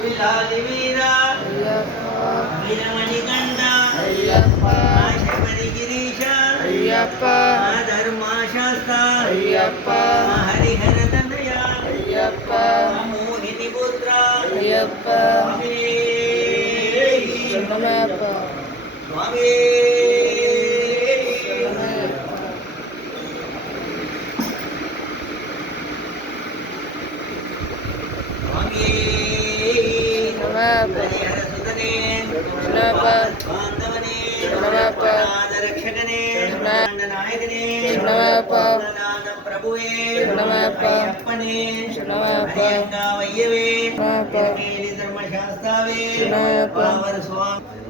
విల్లాలి వీర వీరమణికంఠ శబరి గిరీశ ధర్మశాస్త్ర హరిహర తనయ మోహిని పుత్ర స్వామి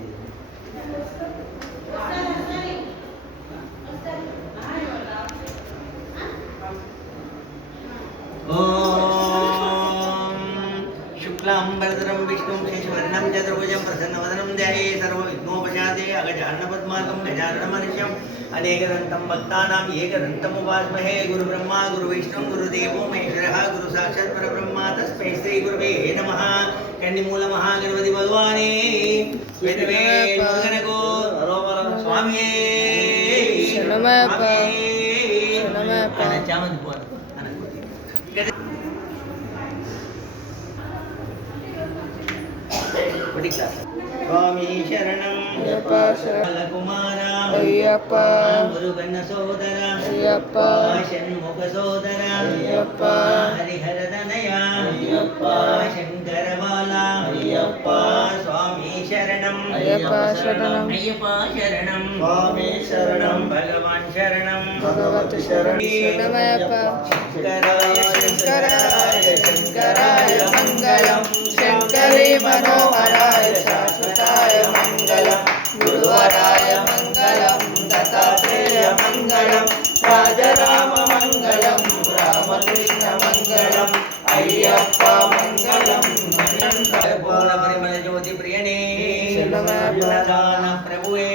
शुक्लांबरधरं विष्णुं शशिवर्णं चतुर्भुजं प्रसन्नवदनं ध्याये सर्वविघ्नोपशान्ते अगजाननपद्मार्कं गजाननमनिशम् अनेकदन्तं भक्तानाम् एकदन्तमुपास्महे गुरुब्रह्मा गुरुविष्णु गुरुदेवो महेश्वरः गुरुसाक्षात् परब्रह्म तस्मै श्रीगुरुवे नमः कन्निमूलमहागणपति भगवाने वेदवेद मुरुगनको स्वामिये स्वामिये स्वामी शरणं कुमार मुरुगन सोदर षण्मुख सोदर हरिहर तनया शंकर बाला स्वामी शरणं अय्यप्पा शरणं स्वामी शरणं भगवान शरणं भगवती शरणमयप्पा शंकराय मंगलम शंकरी मनोहराय शाश्वताय मंगलम गुरुवराय मंगलम दत्तात्रेय मंगलम राजराम मंगलम रामकृष्ण मंगलम अय्यप्पा मंगलम पूर्ण परिमल ज्योति प्रियने दान प्रभुवे